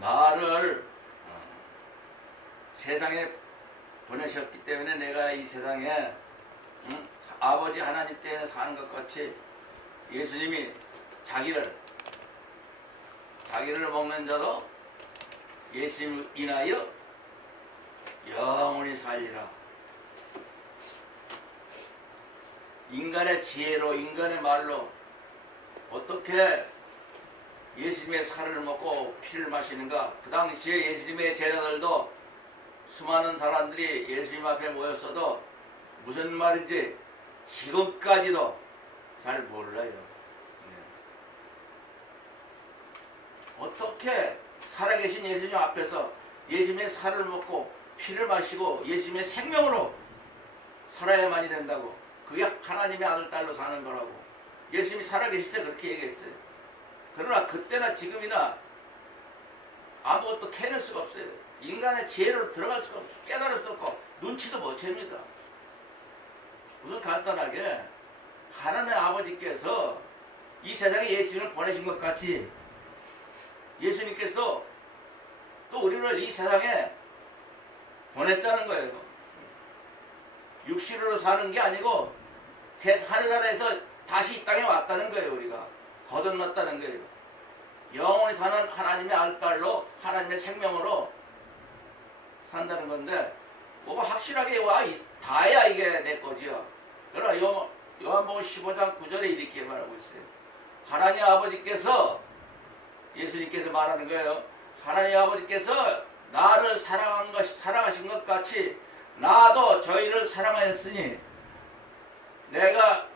나를 어, 세상에 보내셨기 때문에 내가 이 세상에 응? 아버지 하나님 때문에 사는 것 같이 예수님이 자기를 자기를 먹는 자도 예수님을 인하여 영원히 살리라. 인간의 지혜로 인간의 말로 어떻게 예수님의 살을 먹고 피를 마시는가? 그 당시에 예수님의 제자들도 수많은 사람들이 예수님 앞에 모였어도 무슨 말인지 지금까지도 잘 몰라요. 네. 어떻게 살아계신 예수님 앞에서 예수님의 살을 먹고 피를 마시고 예수님의 생명으로 살아야만이 된다고. 그게 하나님의 아들 딸로 사는 거라고. 예수님이 살아계실 때 그렇게 얘기했어요. 그러나 그때나 지금이나 아무것도 캐낼 수가 없어요. 인간의 지혜로 들어갈 수가 없어요. 깨달을 수도 없고 눈치도 못 챕니다. 우선 간단하게 하나님의 아버지께서 이 세상에 예수님을 보내신 것 같이 예수님께서도 또 우리를 이 세상에 보냈다는 거예요. 육신으로 사는 게 아니고 새 하늘나라에서 다시 이 땅에 왔다는 거예요. 우리가 거듭났다는 거예요. 영원히 사는 하나님의 알딸로 하나님의 생명으로 산다는 건데 뭐가 확실하게 와 있- 다야 이게 내 거지요. 그러나 요- 요한복음 15장 9절에 이렇게 말하고 있어요. 하나님 아버지께서 예수님께서 말하는 거예요. 하나님 아버지께서 나를 사랑한 것 사랑하신 것 같이 나도 저희를 사랑하였으니 내가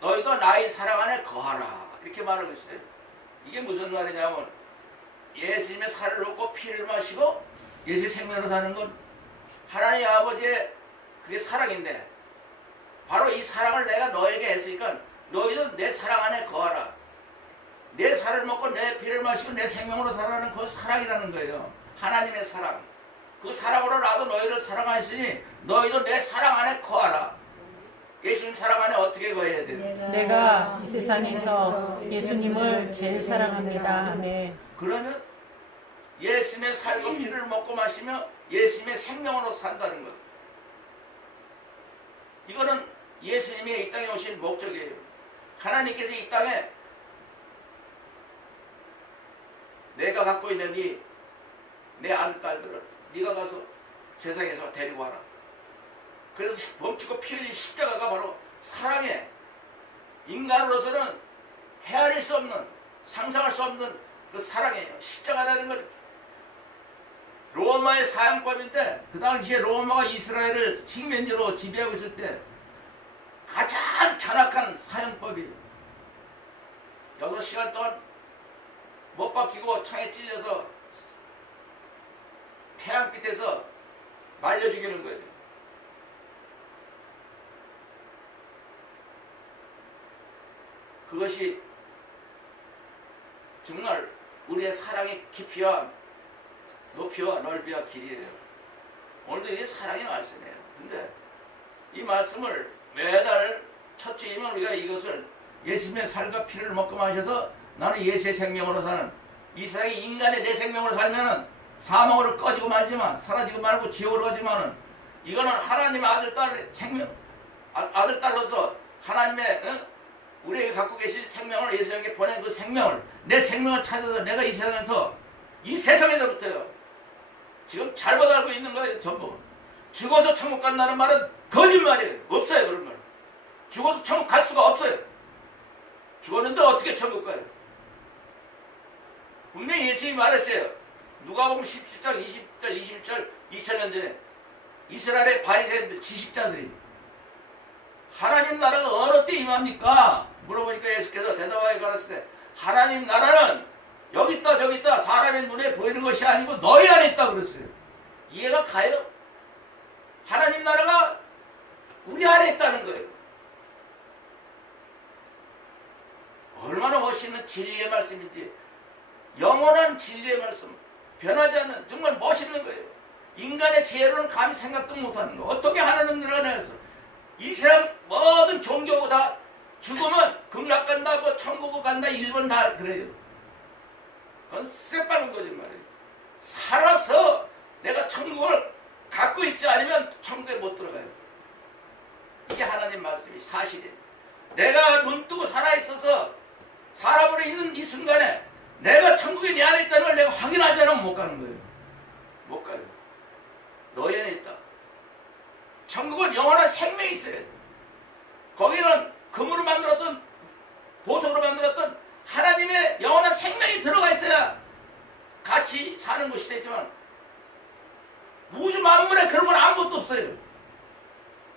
너희도 나의 사랑 안에 거하라 이렇게 말하고 있어요. 이게 무슨 말이냐면 예수님의 살을 먹고 피를 마시고 예수의 생명으로 사는 건 하나님 아버지의 그게 사랑인데 바로 이 사랑을 내가 너에게 했으니까 너희도 내 사랑 안에 거하라. 내 살을 먹고 내 피를 마시고 내 생명으로 살아가는 그 사랑이라는 거예요. 하나님의 사랑. 그 사랑으로 나도 너희를 사랑하였으니 너희도 내 사랑 안에 거하라. 예수님 사랑 안에 어떻게 거해야 돼요? 내가 이 세상에서 예수님을 제일 사랑합니다. 아멘. 그러면 예수님의 살과 피를 먹고 마시며 예수님의 생명으로 산다는 것. 이거는 예수님이 이 땅에 오신 목적이에요. 하나님께서 이 땅에 내가 갖고 있는 이내 아들 딸들을 네가 가서 세상에서 데리고 와라. 그래서 멈추고 피 흘린 십자가가 바로 사랑의 인간으로서는 헤아릴 수 없는 상상할 수 없는 그 사랑이에요. 십자가라는 걸 로마의 사형법인데 그 당시에 로마가 이스라엘을 식민지로 지배하고 있을 때 가장 잔악한 사형법이에요. 여섯 시간 동안 못 박히고 창에 찔려서 태양빛에서 말려 죽이는 거예요. 그것이 정말 우리의 사랑의 깊이와 높이와 넓이와 길이에요. 오늘도 이게 사랑의 말씀이에요. 근데 이 말씀을 매달 첫 주이면 우리가 이것을 예수님의 살과 피를 먹고 마셔서 나는 예수의 생명으로 사는 이 세상에 인간의 내 생명으로 살면은 사망으로 꺼지고 말지만 사라지고 말고 지옥으로 가지만은 이거는 하나님의 아들 딸 생명 아, 아들 딸로서 하나님의 어? 우리에게 갖고 계신 생명을 예수님께 보낸 그 생명을 내 생명을 찾아서 내가 이 세상에서 이 세상에서부터요. 지금 잘못 알고 있는 거예요 전부. 죽어서 천국 간다는 말은 거짓말이에요. 없어요 그런 말. 죽어서 천국 갈 수가 없어요. 죽었는데 어떻게 천국 가요? 분명히 예수님이 말했어요. 누가 보면 17장 20절 21절 2000년 전에 이스라엘의 바리새인들 지식자들이 하나님 나라가 어느 때 임합니까? 물어보니까 예수께서 대답하여 가라을 때 하나님 나라는 여기 있다 저기 있다 사람의 눈에 보이는 것이 아니고 너희 안에 있다 그랬어요. 이해가 가요? 하나님 나라가 우리 안에 있다는 거예요. 얼마나 멋있는 진리의 말씀인지 영원한 진리의 말씀 변하지 않는 정말 멋있는 거예요. 인간의 지혜로는 감히 생각도 못하는 거. 어떻게 하나님 나라가 내려서 이 세상 모든 종교고 다 죽으면 극락 간다, 뭐 천국 간다, 일본 다 그래요. 그건 새빨간 거짓말이에요. 살아서 내가 천국을 갖고 있지 않으면 천국에 못 들어가요. 이게 하나님 말씀이 사실이에요. 내가 눈 뜨고 살아있어서 사람으로 있는 이 순간에 내가 천국에 내 안에 있다는 걸 내가 확인하지 않으면 못 가는 거예요. 못 가요. 너희 안에 있다. 천국은 영원한 생명이 있어야 돼. 거기는 보석으로 만들었던 하나님의 영원한 생명이 들어가 있어야 같이 사는 곳이 되지만 우주 만물에 그런 건 아무것도 없어요.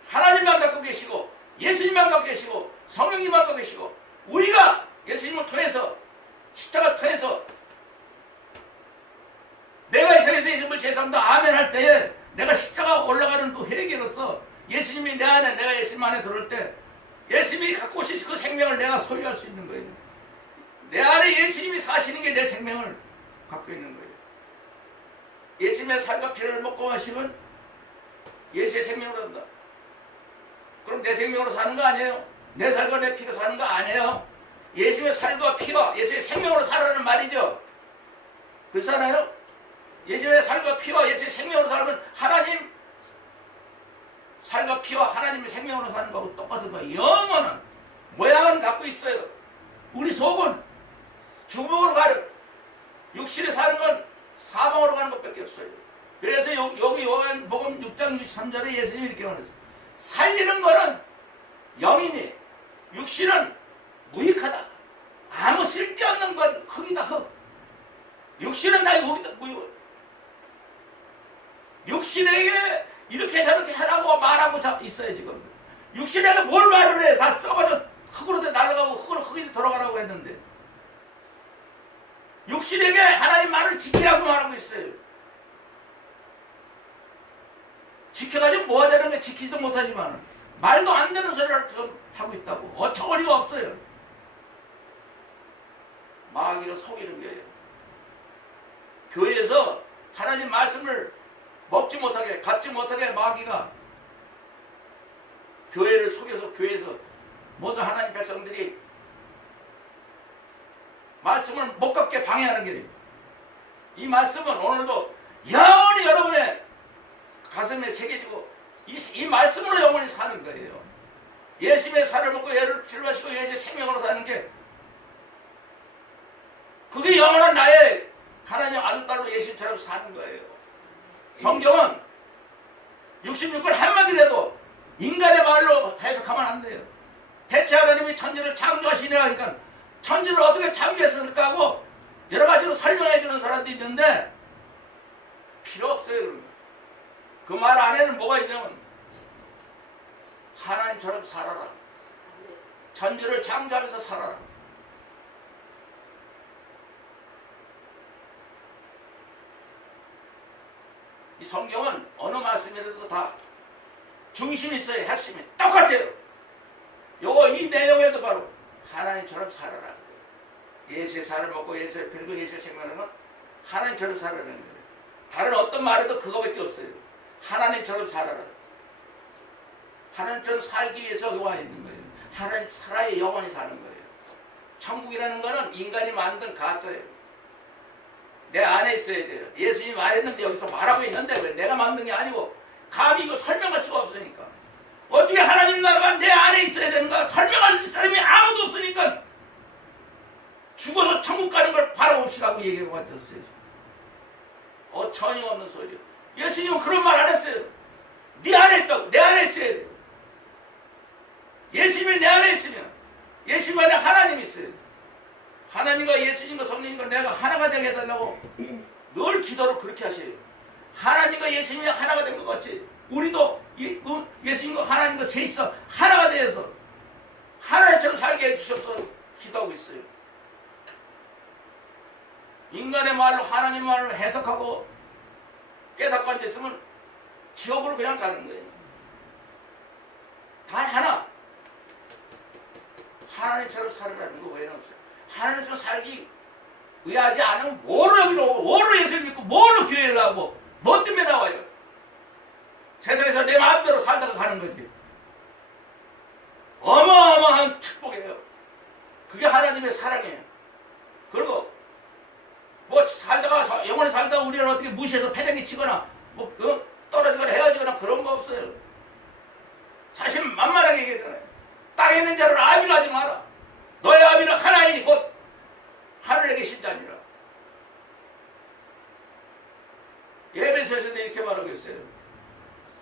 하나님만 갖고 계시고 예수님만 갖고 계시고 성령님만 갖고 계시고 우리가 예수님을 통해서 십자가 통해서 내가 이 세상에서 예수님을 제사한다 아멘 할 때에 내가 십자가 올라가는 그 회개로서 예수님이 내 안에 내가 예수님 안에 들어올 때 예수님이 갖고 오신 그 생명을 내가 소유할 수 있는 거예요. 내 안에 예수님이 사시는 게 내 생명을 갖고 있는 거예요. 예수님의 살과 피를 먹고 마시면 예수의 생명으로 산다. 그럼 내 생명으로 사는 거 아니에요? 내 살과 내 피로 사는 거 아니에요? 예수의 살과 피와 예수의 생명으로 살아라는 말이죠. 그렇잖아요? 예수의 살과 피와 예수의 생명으로 살면 하나님 살과 피와 하나님의 생명으로 사는 거하고 똑같은 거예요. 영혼은 모양은 갖고 있어요. 우리 속은 주먹으로 가는 육신에 사는 건 사방으로 가는 것밖에 없어요. 그래서 여, 여기 요한 복음 6장 63절에 예수님이 이렇게 말했어요. 살리는 거는 영이니 육신은 무익하다. 아무 쓸데없는 건 흙이다 흙. 육신은 다 흙이다 무익. 육신에게 이렇게 저렇게 하라고 말하고 자- 있어요 지금. 육신에게 뭘 말을 해? 다 썩어져 흙으로 날아가고 흙으로 흙이 돌아가라고 했는데 육신에게 하나님 말을 지키라고 말하고 있어요. 지켜가지고 뭐 하자는 게 지키지도 못하지만 말도 안 되는 소리를 하고 있다고 어처구니가 없어요. 마귀가 속이는 거예요. 교회에서 하나님 말씀을 먹지 못하게 갖지 못하게 마귀가 교회를 속여서 교회에서 모든 하나님 백성들이 말씀을 못 갖게 방해하는 거예요. 이 말씀은 오늘도 영원히 여러분의 가슴에 새겨지고 이, 이 말씀으로 영원히 사는 거예요. 예수님의 살을 먹고 예를 질마시고 예수의 생명으로 사는 게 그게 영원한 나의 하나님 아들 딸로 예수님처럼 사는 거예요. 성경은 66권 한마디라도 인간의 말로 해석하면 안 돼요. 대체 하나님이 천지를 창조하시냐 하니까 천지를 어떻게 창조했을까 하고 여러 가지로 설명해 주는 사람도 있는데 필요 없어요 그런 거. 그 말 안에는 뭐가 있냐면 하나님처럼 살아라. 천지를 창조하면서 살아라. 이 성경은 어느 말씀이라도 다 중심이 있어요. 핵심이 똑같아요. 요거 이 내용에도 바로 하나님처럼 살아라. 예수의 살을 먹고 예수의 피고 예수의 생명하는 건 하나님처럼 살아라는 거예요. 다른 어떤 말에도 그거밖에 없어요. 하나님처럼 살아라. 하나님처럼 살기 위해서 와 있는 거예요. 하나님 살아야 영원히 사는 거예요. 천국이라는 거는 인간이 만든 가짜예요. 내 안에 있어야 돼요. 예수님이 말했는데 여기서 말하고 있는데 왜 내가 만든 게 아니고 감히 이거 설명할 수가 없으니까. 어떻게 하나님 나라가 내 안에 있어야 되는가? 설명할 사람이 아무도 없으니까 죽어서 천국 가는 걸 바라봅시라고 얘기하고 갔었어요. 어처구니 없는 소리요. 예수님은 그런 말 안 했어요. 네 안에 있다고. 내 안에 있어야 돼요. 예수님이 내 안에 있으면 예수님 안에 하나님이 있어요. 하나님과 예수님과 성령님과 내가 하나가 되게 해달라고 늘 기도를 그렇게 하셔요. 하나님과 예수님이 하나가 된 것 같이 우리도 예, 그 예수님과 하나님과 셋이서 하나가 되어서 하나님처럼 살게 해주셔서 기도하고 있어요. 인간의 말로 하나님 말로 해석하고 깨닫고 앉아있으면 지옥으로 그냥 가는 거예요. 단 하나 하나님처럼 살아라는 거 외에는 없어요. 하나님처럼 살기 의하지 않으면 뭐로 여기로 오고 뭐로 예수를 믿고 뭐로 교회를 나오고 뭐 때문에 나와요. 세상에서 내 마음대로 살다가 가는 거지. 어마어마한 축복이에요. 그게 하나님의 사랑이에요. 그리고 뭐 살다가 서- 영원히 살다가 우리를 어떻게 무시해서 패대기 치거나 뭐 어? 떨어지거나 헤어지거나 그런 거 없어요. 자신 만만하게 얘기했잖아요. 땅에 있는 자를 아비로 하지 마라. 너의 아비는 하나이니 곧 하늘에 계신 자니라. 예배소에서도 이렇게 말하고 있어요.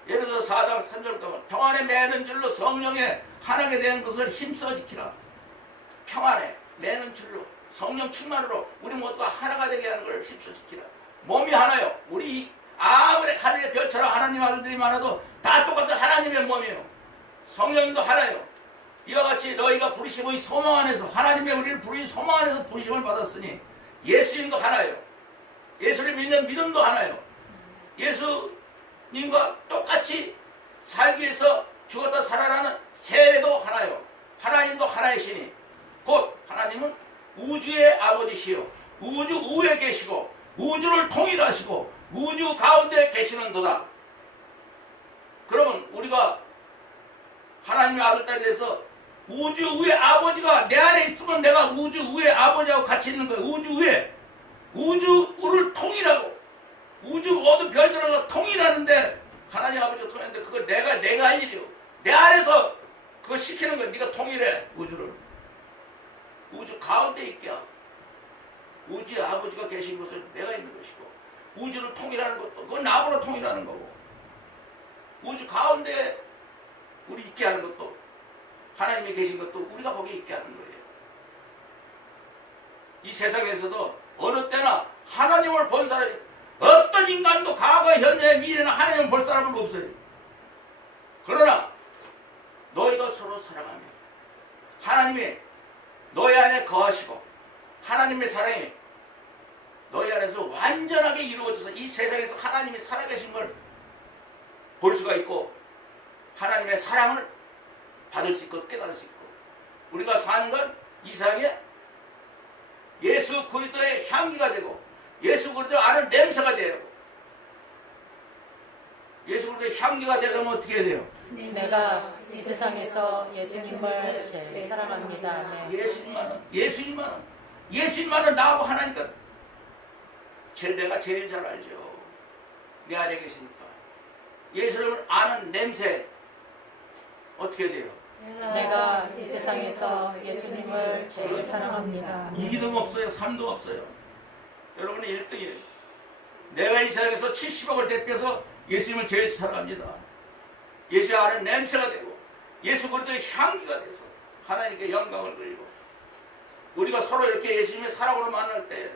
예배소 4장 3절부터 평안에 매는 줄로 성령에 하나게 된 것을 힘써 지키라. 평안에 매는 줄로 성령 충만으로 우리 모두가 하나가 되게 하는 걸 힘써 지키라. 몸이 하나요. 우리 아무리 하늘의 별처럼 하나님 아들들이 많아도 다 똑같은 하나님의 몸이에요. 성령님도 하나요. 이와 같이 너희가 부르심의 소망 안에서 하나님의 우리를 부르신 소망 안에서 부르심을 받았으니 예수님도 하나요. 예수를 믿는 믿음도 하나요. 예수님과 똑같이 살기 위해서 죽었다 살아나는 세례도 하나요. 하나님도 하나이시니 곧 하나님은 우주의 아버지시요 우주 우에 계시고 우주를 통일하시고 우주 가운데 계시는도다. 그러면 우리가 하나님의 아들 딸이 돼서 우주 위에 아버지가 내 안에 있으면 내가 우주 위에 아버지하고 같이 있는 거예요. 우주 위에 우주를 통일하고 우주 모든 별들을 통일하는데 하나님 아버지가 통일하는데 그거 내가 내가 할 일이요. 내 안에서 그거 시키는 거야. 네가 통일해 우주를 우주 가운데 있게 하고 우주의 아버지가 계신 곳은 내가 있는 것이고 우주를 통일하는 것도 그건 나보고 통일하는 거고 우주 가운데 우리 있게 하는 것도 하나님이 계신 것도 우리가 거기 있게 하는 거예요. 이 세상에서도 어느 때나 하나님을 본 사람이 어떤 인간도 과거, 현재, 미래나 하나님을 볼 사람은 없어요. 그러나 너희가 서로 사랑하며 하나님이 너희 안에 거하시고 하나님의 사랑이 너희 안에서 완전하게 이루어져서 이 세상에서 하나님이 살아계신 걸 볼 수가 있고 하나님의 사랑을 받을 수 있고 깨달을 수 있고 우리가 사는 건 이 세상에 예수 그리스도의 향기가 되고 예수 그리스도 아는 냄새가 돼요. 예수 그리스도의 향기가 되려면 어떻게 해야 돼요? 내가 이 세상에서 예수님을 제일 사랑합니다. 예수님만은 예수님만은 예수님만은 나하고 하나니까 제일 내가 제일 잘 알죠. 내 안에 계시니까 예수를 아는 냄새 어떻게 돼요? 내가 이 세상에서 예수님을 제일 사랑합니다. 2등 없어요. 3등 없어요. 여러분이 1등이에요. 내가 이 세상에서 70억을 대표해서 예수님을 제일 사랑합니다. 예수 아는 냄새가 되고 예수 그리스도의 향기가 돼서 하나님께 영광을 돌리고 우리가 서로 이렇게 예수님의 사랑으로 만날 때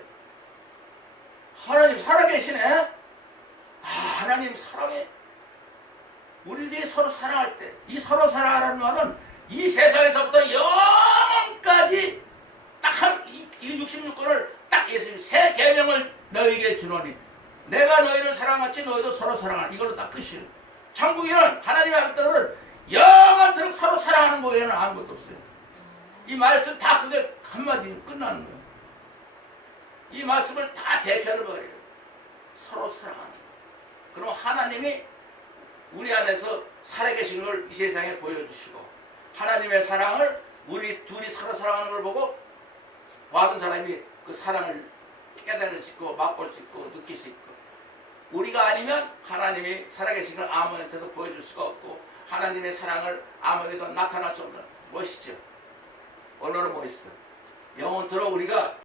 하나님 살아계시네? 아 하나님 사랑해 우리들이 서로 사랑할 때 이 서로 사랑하라는 말은 이 세상에서부터 영원까지 딱한이 66권을 딱 예수님 새 계명을 너희에게 주노니 내가 너희를 사랑같이 너희도 서로 사랑하라. 이걸로 딱 끝이에요. 천국에는 하나님의 아들들은 영원토록 서로 사랑하는 거 외에는 아무것도 없어요. 이 말씀 다 그게 한마디면 끝나는 거예요. 이 말씀을 다 대표를 버려요. 서로 사랑하는 거. 그럼 하나님이 우리 안에서 살아계신 걸 이 세상에 보여주시고 하나님의 사랑을 우리 둘이 서로 사랑하는 걸 보고 많은 사람이 그 사랑을 깨달을 수 있고 맛볼 수 있고 느낄 수 있고 우리가 아니면 하나님이 살아계신 걸 아무한테도 보여줄 수가 없고 하나님의 사랑을 아무에게도 나타날 수 없는 멋이죠. 오늘은 멋있어. 영원토록 우리가